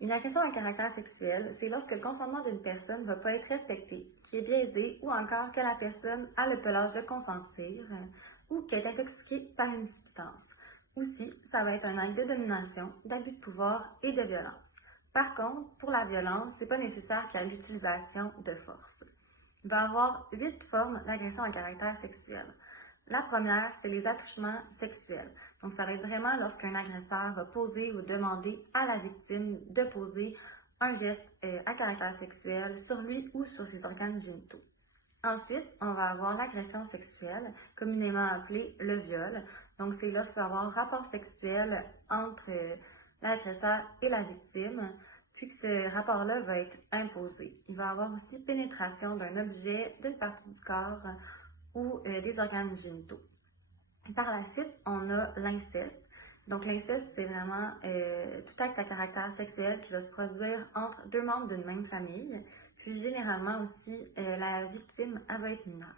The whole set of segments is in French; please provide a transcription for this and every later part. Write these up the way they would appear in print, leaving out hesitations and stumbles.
Une agression à caractère sexuel, c'est lorsque le consentement d'une personne ne va pas être respecté, qui est biaisé ou encore que la personne a le pelage de consentir ou qu'elle est intoxiquée par une substance. Aussi, ça va être un acte de domination, d'abus de pouvoir et de violence. Par contre, pour la violence, c'est pas nécessaire qu'il y ait l'utilisation de force. Il va y avoir 8 formes d'agression à caractère sexuel. La première, c'est les attouchements sexuels. Donc, ça va être vraiment lorsqu'un agresseur va poser ou demander à la victime de poser un geste à caractère sexuel sur lui ou sur ses organes génitaux. Ensuite, on va avoir l'agression sexuelle, communément appelée le viol. Donc, c'est lorsqu'il va y avoir un rapport sexuel entre l'agresseur et la victime, puis que ce rapport-là va être imposé. Il va y avoir aussi pénétration d'un objet, d'une partie du corps ou des organes génitaux. Par la suite, on a l'inceste. Donc, l'inceste, c'est vraiment tout acte à caractère sexuel qui va se produire entre deux membres d'une même famille. Puis, généralement aussi, la victime, elle va être mineure.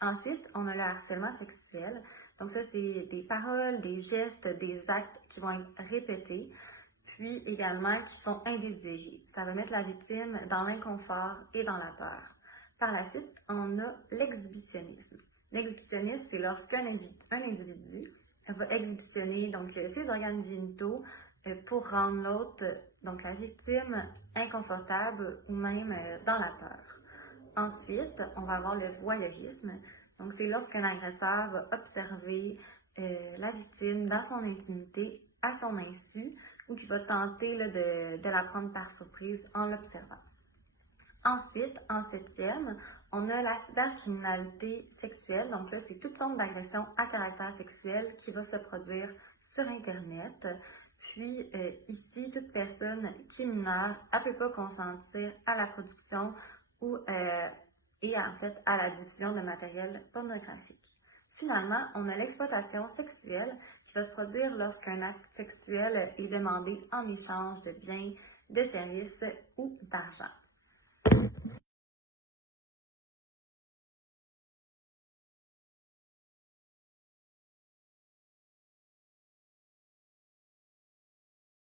Ensuite, on a le harcèlement sexuel. Donc, ça, c'est des paroles, des gestes, des actes qui vont être répétés, puis également qui sont indésirés. Ça va mettre la victime dans l'inconfort et dans la peur. Par la suite, on a l'exhibitionnisme. L'exhibitionnisme, c'est lorsqu'un individu va exhibitionner donc, ses organes génitaux pour rendre l'autre, donc la victime, inconfortable ou même dans la peur. Ensuite, on va avoir le voyeurisme. Donc, c'est lorsqu'un agresseur va observer la victime dans son intimité, à son insu, ou qui va tenter là, de la prendre par surprise en l'observant. Ensuite, en septième, on a la cybercriminalité sexuelle. Donc là, c'est toute forme d'agression à caractère sexuel qui va se produire sur Internet. Puis ici, toute personne qui est mineure, elle ne peut pas consentir à la production ou et en fait à la diffusion de matériel pornographique. Finalement, on a l'exploitation sexuelle qui va se produire lorsqu'un acte sexuel est demandé en échange de biens, de services ou d'argent.